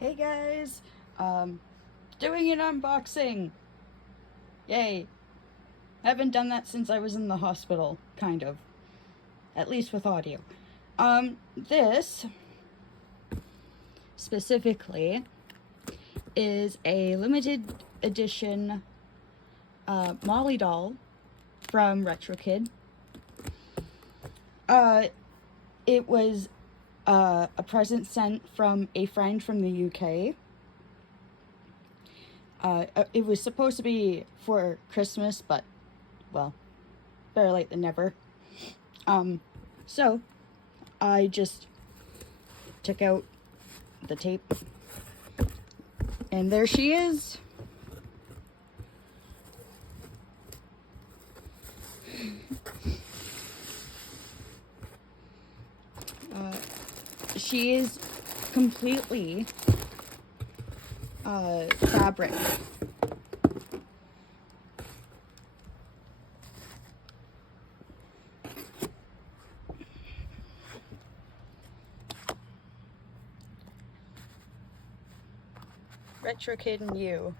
Hey guys, doing an unboxing. Yay. Haven't done that since I was in the hospital, kind of. At least with audio. This specifically is a limited edition Molly doll from RetroKid. It was a present sent from a friend from the UK. It was supposed to be for Christmas, but, well, better late than never. So I just took out the tape, and there she is. She is completely fabric. RetroKid and you.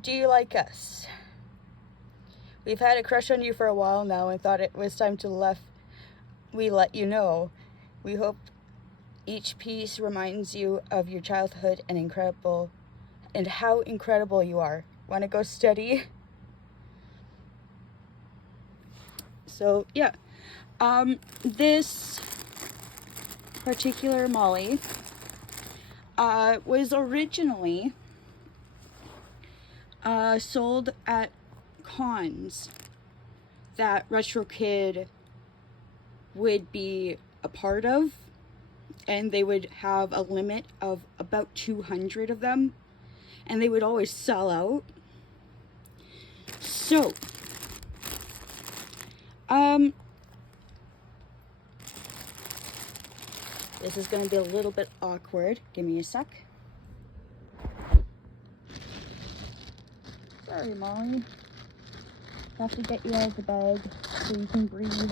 Do you like us? We've had a crush on you for a while now and thought it was time to let you know. We hope each piece reminds you of your childhood and how incredible you are. Want to go steady? So yeah, this particular Molly was originally sold at cons that RetroKid would be a part of, and they would have a limit of about 200 of them, and they would always sell out. So this is going to be a little bit awkward. Give me a sec. Sorry, Molly. Have to get you out of the bag so you can breathe.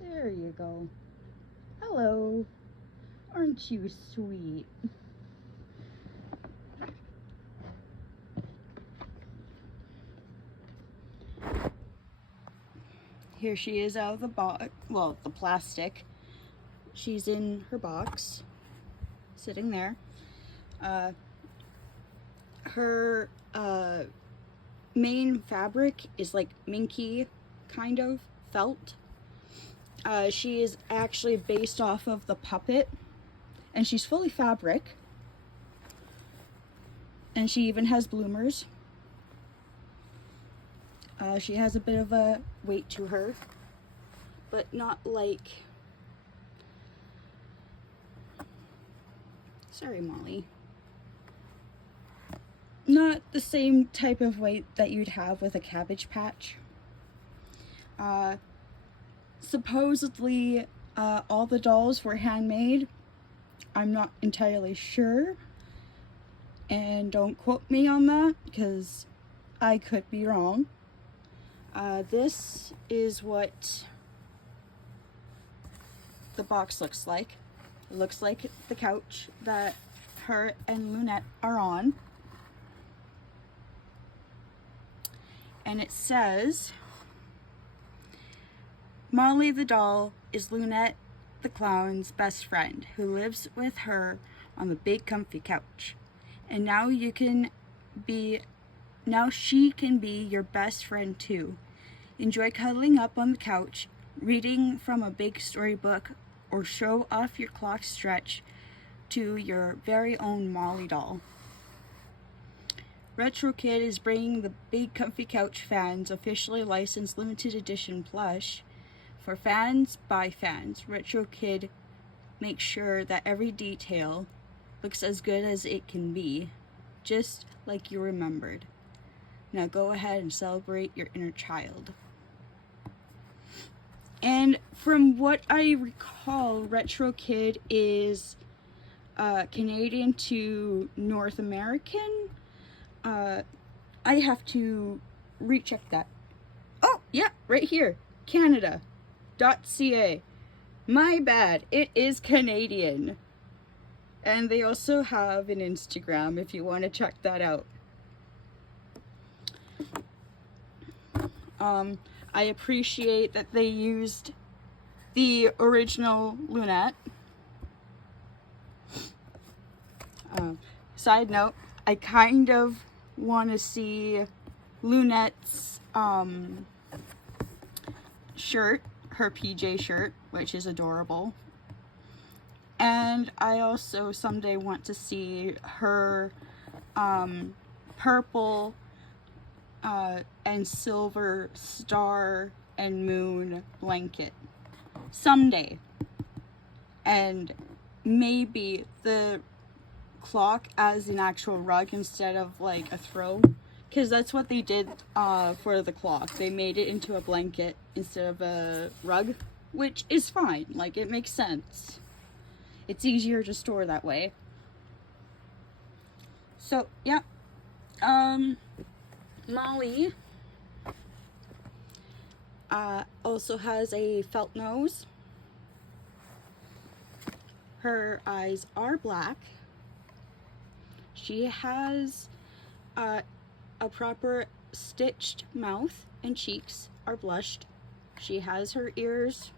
There you go. Hello. Aren't you sweet? Here she is out of the box, well, the plastic. She's in her box, sitting there. Her main fabric is like minky, kind of, felt. She is actually based off of the puppet, and she's fully fabric. And she even has bloomers. She has a bit of a weight to her, but not like... Sorry, Molly. Not the same type of weight that you'd have with a Cabbage Patch. Supposedly, all the dolls were handmade. I'm not entirely sure. And don't quote me on that, because I could be wrong. This is what the box looks like. It looks like the couch that her and Lunette are on. And it says, Molly the doll is Lunette the clown's best friend who lives with her on the big comfy couch. And now she can be your best friend too. Enjoy cuddling up on the couch, reading from a big storybook, or show off your clock stretch to your very own Molly doll. RetroKid is bringing the Big Comfy Couch fans officially licensed limited edition plush. For fans by fans, RetroKid makes sure that every detail looks as good as it can be, just like you remembered. Now go ahead and celebrate your inner child. And from what I recall, RetroKid is Canadian to North American. I have to recheck that. Oh, yeah, right here. Canada.ca. My bad. It is Canadian. And they also have an Instagram if you want to check that out. I appreciate that they used the original Lunette. Side note, I kind of want to see Lunette's shirt, her PJ shirt, which is adorable. And I also someday want to see her purple and silver star and moon blanket someday. And maybe the clock as an actual rug instead of like a throw, because that's what they did for the clock. They made it into a blanket instead of a rug, which is fine. Like, it makes sense. It's easier to store that way. So yeah, Molly also has a felt nose. Her eyes are black. She has a proper stitched mouth, and cheeks are blushed. She has her ears.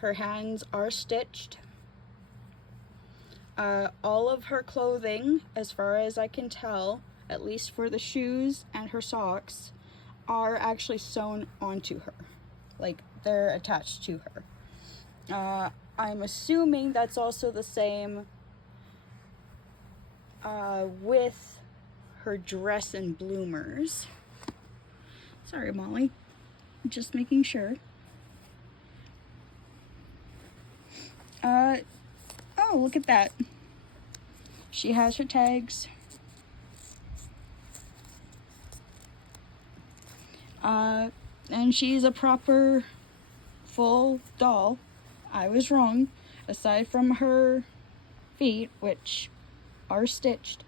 Her hands are stitched. All of her clothing, as far as I can tell, at least for the shoes and her socks, are actually sewn onto her. Like, they're attached to her. I'm assuming that's also the same with her dress and bloomers. Sorry, Molly. Just making sure. Oh, look at that. She has her tags. And she's a proper full doll. I was wrong. Aside from her feet, which are stitched,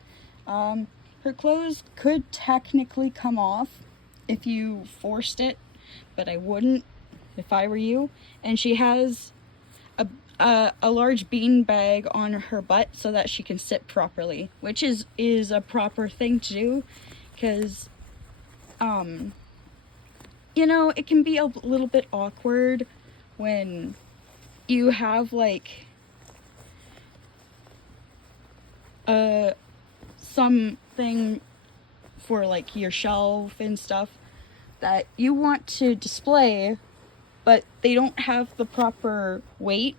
her clothes could technically come off if you forced it, but I wouldn't if I were you. And she has a large bean bag on her butt so that she can sit properly, which is a proper thing to do, because you know, it can be a little bit awkward when you have like something for like your shelf and stuff that you want to display, but they don't have the proper weight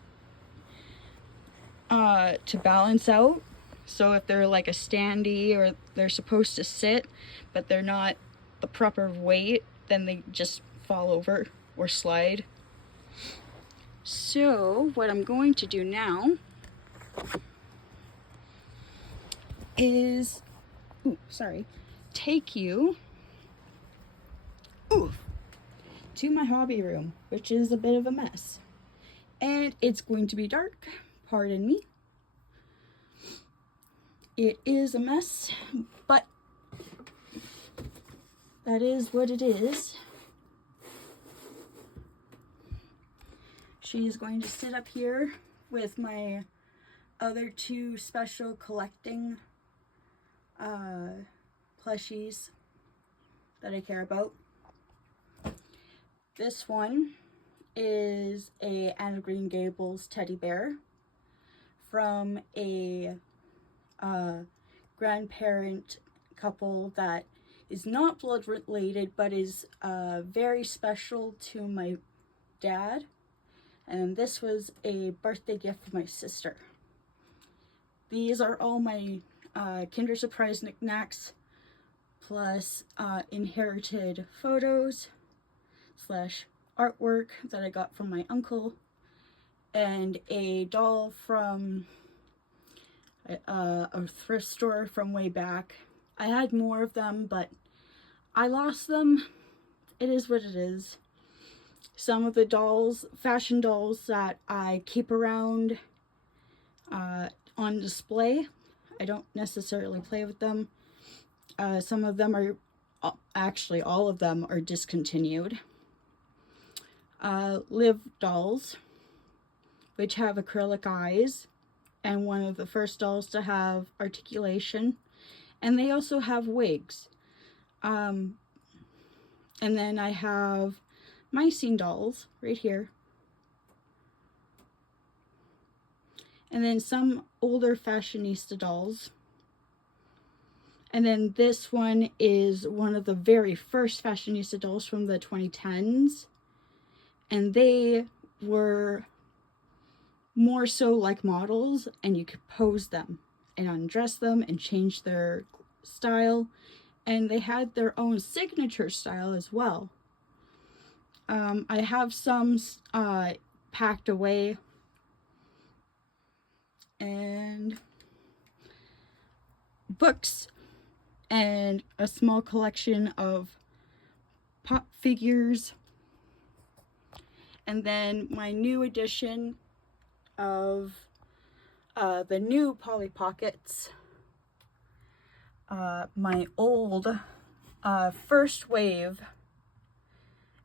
to balance out. So if they're like a standee, or they're supposed to sit but they're not the proper weight, then they just fall over or slide. So what I'm going to do now is take you to my hobby room, which is a bit of a mess. And it's going to be dark, pardon me. It is a mess, but that is what it is. She's going to sit up here with my other two special collecting plushies that I care about. This one is a Anne of Green Gables teddy bear from a grandparent couple that is not blood related, but is very special to my dad. And this was a birthday gift for my sister. These are all my Kinder Surprise knickknacks, plus inherited photos / artwork that I got from my uncle, and a doll from a thrift store from way back. I had more of them, but I lost them. It is what it is. some of the dolls, fashion dolls that I keep around on display. I don't necessarily play with them. Some of them are, actually all of them are discontinued. Live dolls, which have acrylic eyes, and one of the first dolls to have articulation. And they also have wigs. And then I have my scene dolls right here. And then some older fashionista dolls. And then this one is one of the very first fashionista dolls from the 2010s. And they were more so like models, and you could pose them and undress them and change their style. And they had their own signature style as well. I have some packed away, and books and a small collection of pop figures. And then my new edition of the new Polly Pockets. My old first wave.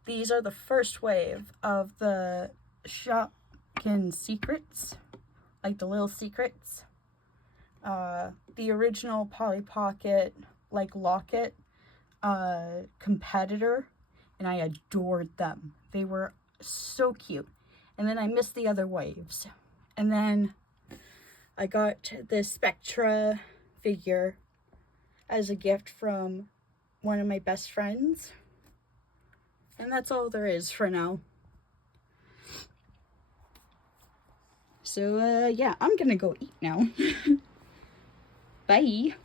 These are the first wave of the Shopkin Secrets, like the little secrets. The original Polly Pocket, like locket, competitor, and I adored them. They were so cute. And then I missed the other waves. And then I got this Spectra figure as a gift from one of my best friends. And that's all there is for now. So, yeah, I'm gonna go eat now. Bye.